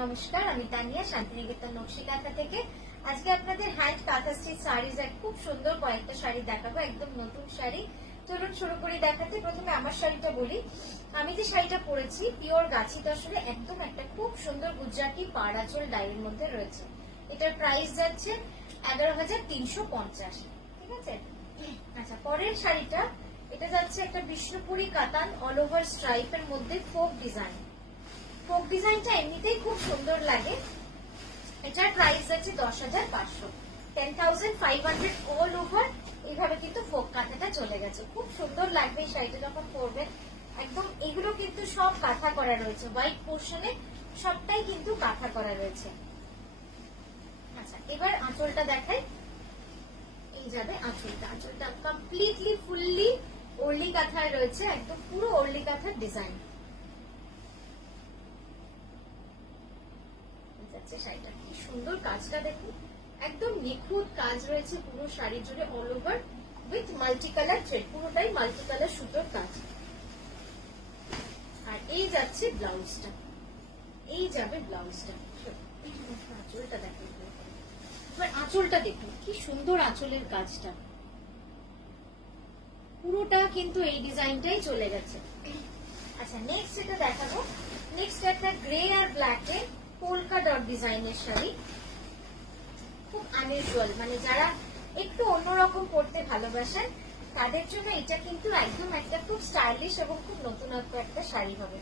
নমস্কার, আমি তানিয়া শান্তিনিকেতন নকশি কাঁথা থেকে। আজকে আপনাদের হ্যান্ড কাঁথা স্টিচ শাড়িজ খুব সুন্দর কয়েকটা শাড়ি দেখাবো, একদম নতুন শাড়ি। চলুন শুরু করি দেখাতে। প্রথমে আমার শাড়িটা বলি। আমি যে শাড়িটা পরেছি পিওর গাছি তসরে, একদম একটা খুব সুন্দর গুজরাটি পাড় আঁচল ডাইরের মধ্যে রয়েছে। এটার প্রাইস যাচ্ছে 11,350। ঠিক আছে। আচ্ছা, পরের শাড়িটা এটা যাচ্ছে একটা বিষ্ণুপুরি কাতান অল ওভার স্ট্রাইপের মধ্যে ফোক ডিজাইন। ফোক ডিজাইনটা এমনিতেই খুব সুন্দর লাগে। এটার প্রাইস আছে 10,500, 10,500 অল ওভার। এইভাবে কিন্তু ফোক কাঁথাটা চলে গেছে, খুব সুন্দর লাগবে এই শাড়িটা যখন পরবেন। একদম এগুলো কিন্তু সব কাঁথা করা রয়েছে, হোয়াইট পোর্শনে সবটাই কিন্তু কাঁথা করা রয়েছে। আচ্ছা, এবার আঁচলটা দেখাই। এই যাবে আঁচলটা, আঁচলটা কমপ্লিটলি ফুললি ওরলি কাঁথায় রয়েছে, একদম পুরো ওরলি কাঁথার ডিজাইন। শাড়িটা কি সুন্দর, কাজটা দেখুন, একদম নিখুঁত কাজ রয়েছে পুরো শাড়ি জুড়ে all over with multi colour thread, পুরোটাই মাল্টি কালার সুতোর কাজ। আর এই যাচ্ছে ব্লাউজটা, এই যাবে ব্লাউজটা। আঁচলটা দেখুন, এবার আঁচলটা দেখুন কি সুন্দর আঁচলের কাজটা, পুরোটা কিন্তু এই ডিজাইনটাই চলে গেছে। আচ্ছা, নেক্সট যেটা দেখাবো, নেক্সট একটা গ্রে আর ব্ল্যাকে পোলকা ডট ডিজাইনের শাড়ি। খুব আনইউজুয়াল, মানে যারা একটু অন্যরকম পড়তে ভালোবাসেন তাদের জন্য এটা কিন্তু একদম একটা খুব স্টাইলিশ এবং খুব নতুনত্ব একটা শাড়ি হবে।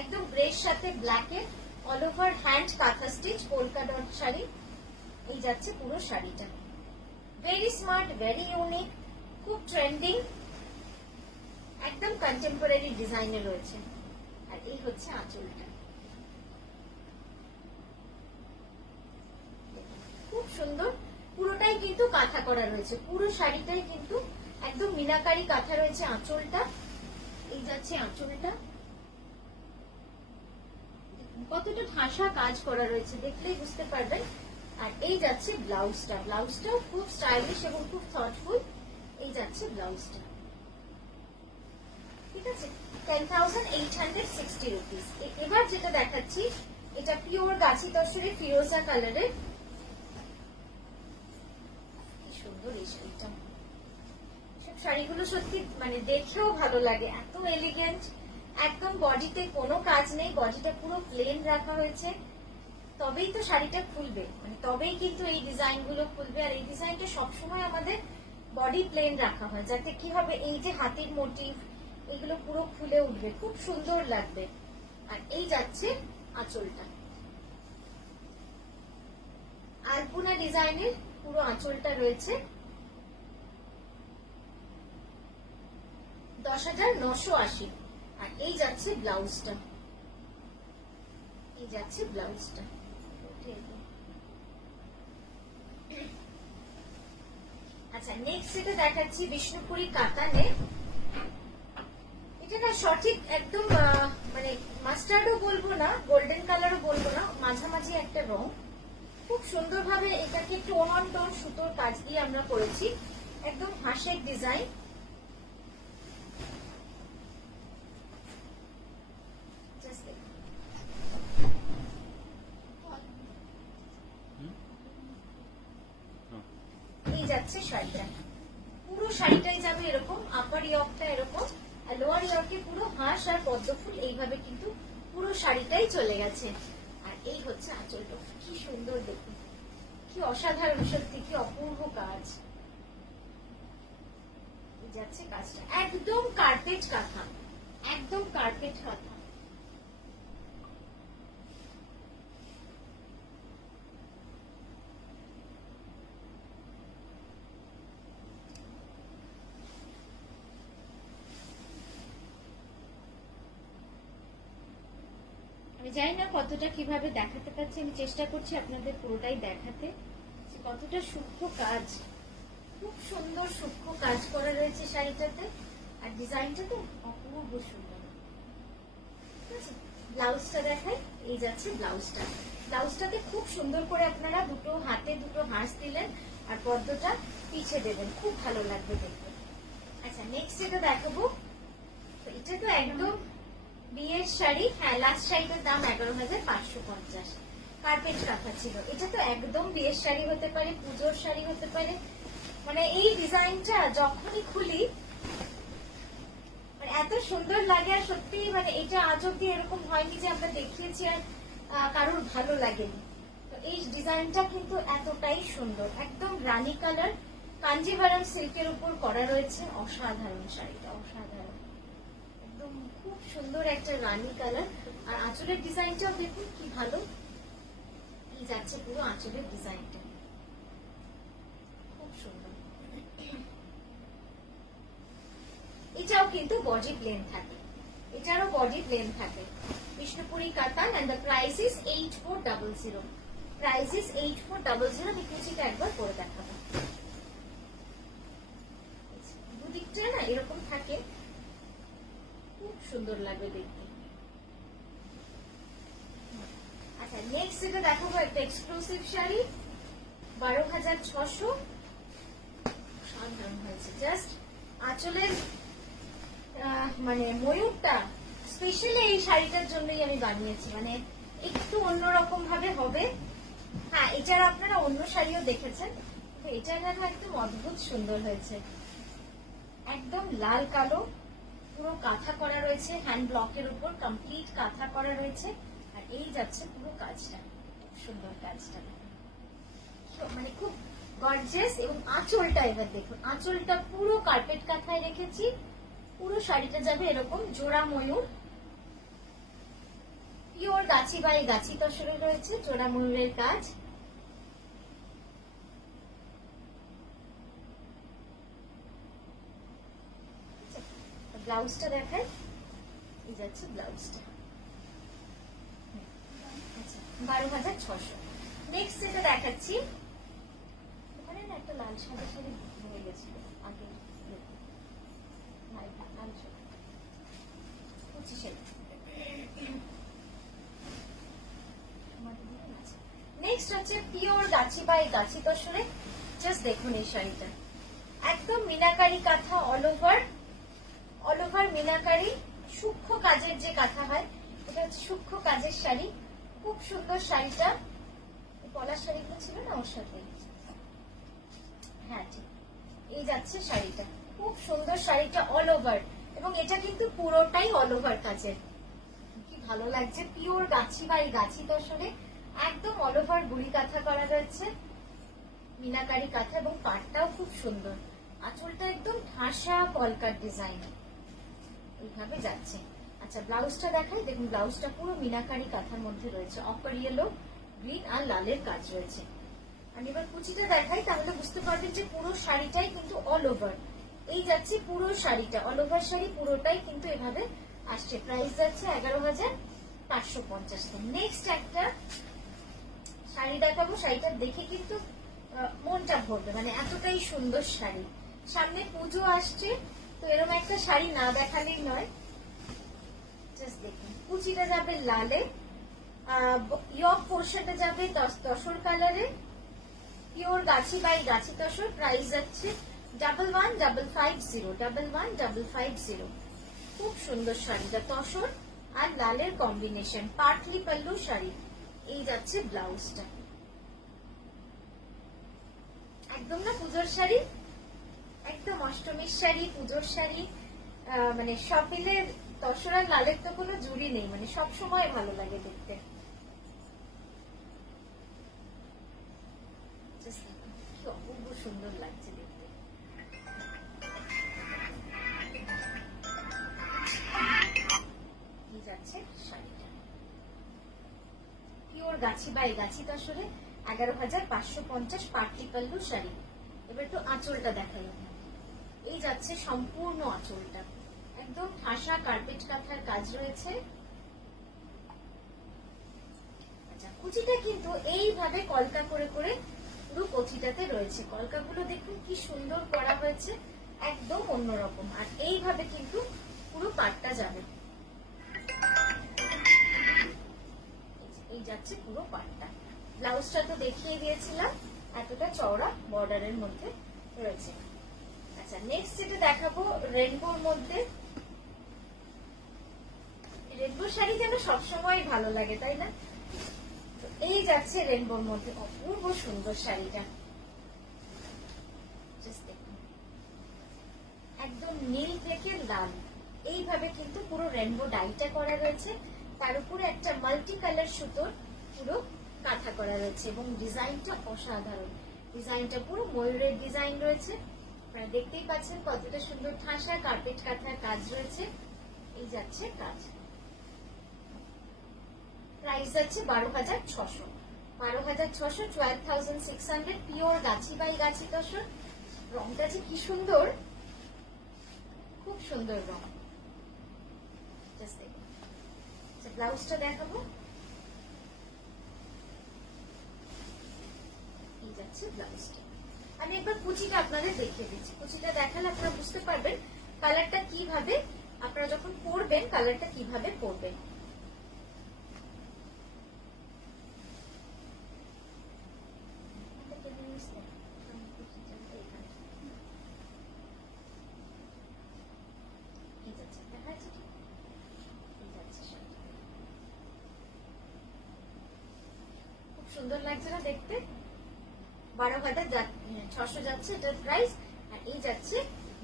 একদম গ্রের সাথে ব্ল্যাকের অল ওভার হ্যান্ড কাঁথা স্টিচ পোলকা ডট শাড়ি। এই যাচ্ছে পুরো শাড়িটা, ভেরি স্মার্ট, ভেরি ইউনিক, খুব ট্রেন্ডিং, একদম কন্টেম্পোরারি ডিজাইনে রয়েছে। আর এই হচ্ছে আঁচলটা, খুব সুন্দর, পুরোটাই কিন্তু কাঁথা করা রয়েছে, পুরো শাড়িটাই কিন্তু একদম মিনাকারি কাঁথা রয়েছে। আঁচলটা, এই যাচ্ছে আঁচলটা, কতটা ঠাসা কাজ করা রয়েছে দেখলেই বুঝতে পারবেন। আর এই যাচ্ছে ব্লাউজটা, ব্লাউজটাও খুব স্টাইলিশ এবং খুব থটফুল। এই যাচ্ছে ব্লাউজটা। ঠিক আছে, 10,860 রুপিস। এবার যেটা দেখাচ্ছি এটা পিওর গাছি তসরে ফিরোজা কালারের। সুন্দর এই শাড়িটা, সব শাড়িগুলো সত্যি মানে দেখেও ভালো লাগে, এত এলিগেন্ট। একদম বডিতে কোনো কাজ নেই, বডিটা পুরো প্লেন রাখা হয়েছে, তবেই তো শাড়িটা খুলবে, মানে তবেই কিন্তু এই ডিজাইন গুলো খুলবে। আর এই ডিজাইনটা সবসময় আমাদের বডি প্লেন রাখা হয়, যাতে কি হবে এই যে হাতির মোটিভ এগুলো পুরো খুলে উঠবে, খুব সুন্দর লাগবে। আর এই যাচ্ছে আঁচলটা, আলপনা ডিজাইনের পুরো আঁচলটা রয়েছে, 10,980। আর এই যাচ্ছে ব্লাউজটা, এই যাচ্ছে ব্লাউজটা। আচ্ছা, নেক্সট যেটা দেখাচ্ছি বিষ্ণুপুরি কাতানে। এটা না সঠিক একদম মানে মাস্টার্ডও বলবো না, গোল্ডেন কালারও বলবো না, মাঝামাঝি একটা রং। খুব সুন্দরভাবে এটাকে টোন অন টোন সুতোর কাজ দিয়ে আমরা করেছি, একদম হাঁসের ডিজাইন। এই যাচ্ছে শাড়িটা, পুরো শাড়িটাই যাবে এরকম, আপার ইয়র্কটা এরকম, আর লোয়ার ইয়র্কে পুরো হাঁস আর পদ্মফুল, এইভাবে কিন্তু পুরো শাড়িটাই চলে গেছে। আর এই হচ্ছে আঁচলটা, কি সুন্দর দেখুন, কি অসাধারণ, সত্যি কি অপূর্ব কাজ। যাচ্ছে কাজটা একদম কার্পেট কাঁথা, একদম কার্পেট কাঁথা। আমি জানি না কতটা কিভাবে দেখাতে পারছি, আমি চেষ্টা করছি আপনাদের পুরোটাই দেখাতে, কতটা সূক্ষ্ম কাজ, খুব সুন্দর সূক্ষ্ম কাজ করা রয়েছে শাড়িটাতে। আর ডিজাইনটা তো অপূর্ব সুন্দর। ঠিক আছে, ব্লাউজটা দেখাই। এই যাচ্ছে ব্লাউজটা, ব্লাউজটাতে খুব সুন্দর করে আপনারা দুটো হাতে দুটো হাঁস দিলেন আর পদ্মটা পিছে দেবেন, খুব ভালো লাগবে দেখতে। আচ্ছা, নেক্সট যেটা দেখাবো, এটা তো একদম বিয়ের শাড়ি। হ্যাঁ, লাস্ট শাড়িটার দাম 11,550। কার্পেট কাঁথা ছিল। এটা তো একদম বিয়ের শাড়ি হতে পারে, পুজোর শাড়ি হতে পারে। মানে এই ডিজাইনটা যখনই খুলি মানে এত সুন্দর লাগে। আর সত্যি মানে এটা আজ অব্দি এরকম হয়নি যে আমরা দেখিয়েছি আর কারোর ভালো লাগেনি। তো এই ডিজাইনটা কিন্তু এতটাই সুন্দর, একদম রানী কালার, কাঞ্জিভারাম সিল্কের উপর করা রয়েছে। অসাধারণ শাড়িটা, অসাধারণ, একদম খুব সুন্দর একটা রানী কালার। আর আঁচলের ডিজাইনটাও দেখুন কি ভালো, এই যাচ্ছে পুরো আঁচলের ডিজাইনটা, খুব সুন্দর। এটাও কিন্তু বডি প্লেন থাকে, এটারও বডি প্লেন থাকে। Bishnupuri katan and the price is 8400। Price is 8400। আমি কুচিটা একবার পরে দেখাবো। দুদিকটা না এরকম থাকে, খুব সুন্দর লাগবে দেখতে। আচ্ছা নেক্সট যেটা দেখাবো একটা এক্সক্লুসিভ শাড়ি, 12,600। সাধারণ হয়েছে, জাস্ট আঁচলের মানে ময়ূরটা স্পেশালি এই শাড়িটার জন্যই আমি বানিয়েছি, মানে একটু অন্যরকম ভাবে হবে। হ্যাঁ এটার আপনারা অন্য শাড়িও দেখেছেন, এটা যেন একদম অদ্ভুত সুন্দর হয়েছে। একদম লাল কালো পুরো কাঁথা করা রয়েছে, হ্যান্ড ব্লকের উপর কমপ্লিট কাঁথা করা রয়েছে। আর এই যাচ্ছে পুরো কাজটা, খুব সুন্দর কাজটা, মানে খুব গর্জিয়াস। এবং আঁচলটা এবার দেখুন, আঁচলটা পুরো কার্পেট কাঁথায় রেখেছি। পুরো শাড়িটা যাবে এরকম জোড়া ময়ূর, পিওর গাছি বাই গাছি তসরে রয়েছে জোড়া ময়ূরের কাজ। ব্লাউজটা দেখায়, এই যাচ্ছে ব্লাউজটা। আচ্ছা 12,600। নেক্সট যেটা দেখাচ্ছি, ওখানে না একটা লাল সাদা শাড়ি হয়ে গেছিল আগে, নেক্সট হচ্ছে pure Gachhi by Gachhi তসরে। Just দেখুন এই শাড়িটা, একদম মিনাকারি কাঁথা, অল ওভার মিনাকারি, সূক্ষ্ম কাজের যে কাঁথা হয় এটা হচ্ছে সূক্ষ্ম কাজের শাড়ি। খুব সুন্দর শাড়িটা, পলার শাড়িগুলো ছিল না ওর সাথে, হ্যাঁ ঠিক এই যাচ্ছে শাড়িটা, খুব সুন্দর শাড়িটা অল ওভার। এবং এটা কিন্তু পুরোটাই অল ওভার কাজের, কি ভালো লাগছে। পিওর গাছি বাই গাছি তসরে, একদম অল ওভার গুড়ি কাঁথা করা রয়েছে, মিনাকারি কাঁথা। এবং পাটটাও খুব সুন্দর, আঁচলটা একদম ঠাসা পলকার ডিজাইন, এইভাবে যাচ্ছে। আচ্ছা ব্লাউজটা দেখাই, দেখুন ব্লাউজটা পুরো মিনাকারি কাঁথার মধ্যে রয়েছে, অপার ইয়েলো, গ্রিন আর লালের কাজ রয়েছে। আমি এবার কুচিটা দেখাই, তাহলে বুঝতে পারবেন যে পুরো শাড়িটাই কিন্তু অল ওভার। এই যাচ্ছে পুরো শাড়িটা, অল ওভার শাড়ি পুরোটাই কিন্তু এভাবে আসছে। প্রাইস যাচ্ছে 11,550। নেক্সট একটা শাড়ি দেখাবো, শাড়িটা দেখে কিন্তু মনটা ভরবে, মানে এতটাই সুন্দর শাড়ি। সামনে পুজো আসছে, তো এরকম একটা শাড়ি না দেখালেই নয়। জাস্ট দেখুন কুচিটা যাবে লালে, ইয়ক পোর্শনটা যাবে তসর কালারে, pure Gachhi by Gachhi tussar. Price যাচ্ছে 11,550। খুব সুন্দর শাড়িটা, তসর আর লালের কম্বিনেশন, পাটলি পাল্লু শাড়ি। এই যাচ্ছে ব্লাউজটা, একদম না পুজোর শাড়ি, একদম অষ্টমীর শাড়ি, পুজোর শাড়ি, মানে সব মিলে তসর আর লালের তো কোনো জুড়ি নেই, মানে সব সময় ভালো লাগে দেখতে। কি অপূর্ব সুন্দর লাগছে দেখতে। এই যাচ্ছে শাড়িটা, পিওর গাছি বাই গাছি তসরে, 11,550 পাটলি পাল্লু শাড়ি। এবার একটু আঁচলটা দেখাই আপনাকে, এই যাচ্ছে সম্পূর্ণ আঁচলটা, একদম ঠাসা কার্পেট কাঁথার কাজ রয়েছে। আচ্ছা কুচিটা কিন্তু এইভাবে কলকা করে করে পুরো কচিটাতে রয়েছে, কলকাগুলো দেখুন কি সুন্দর করা হয়েছে, একদম অন্যরকম। আর এইভাবে কিন্তু পুরো পাটটা যাবে, এই যাচ্ছে পুরো পাটটা। ব্লাউজটা তো দেখিয়ে দিয়েছিলাম, এতটা চওড়া বর্ডারের মধ্যে রয়েছে। আচ্ছা নেক্সট যেটা দেখাবো রেনবোর মধ্যে, রেনবো শাড়ি যেন সবসময় ভালো লাগে তাই না? এই এই যাচ্ছে রেনবোর মধ্যে, অপূর্ব সুন্দর শাড়িটা। একদম নীল থেকে লাল, এইভাবে কিন্তু পুরো রেনবো ডাইটা করা রয়েছে। তার উপরে একটা মাল্টি কালার সুতোর পুরো কাঁথা করা রয়েছে এবং ডিজাইনটা অসাধারণ। ডিজাইনটা পুরো ময়ূরের ডিজাইন রয়েছে, আপনারা দেখতেই পাচ্ছেন কতটা সুন্দর ঠাসা কার্পেট কাঁথার কাজ রয়েছে। এই যাচ্ছে কাজ, প্রাইস যাচ্ছে 12,600। 12,600, 12,600, পিওর গাছি বাই গাছি তসর। রংটা যে কি সুন্দর, খুব সুন্দর রং। ব্লাউজটা দেখাবো, এই যাচ্ছে ব্লাউজটা। আমি একবার কুচিটা আপনাদের দেখিয়ে দিচ্ছি, কুচিটা দেখালে আপনারা বুঝতে পারবেন কালারটা কিভাবে, আপনারা যখন পরবেন কালারটা কিভাবে পরবেন। সুন্দর লাগছে না দেখতে? 12,600 যাচ্ছে এটার প্রাইস। আর এই যাচ্ছে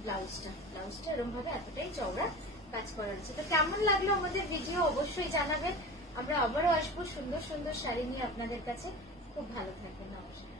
ব্লাউজটা, ব্লাউজটা এরকম ভাবে এতটাই চওড়া কাজ করা আছে। তো কেমন লাগলো আমাদের ভিডিও অবশ্যই জানাবেন। আমরা আবারও আসবো সুন্দর সুন্দর শাড়ি নিয়ে আপনাদের কাছে। খুব ভালো থাকবেন, নমস্কার।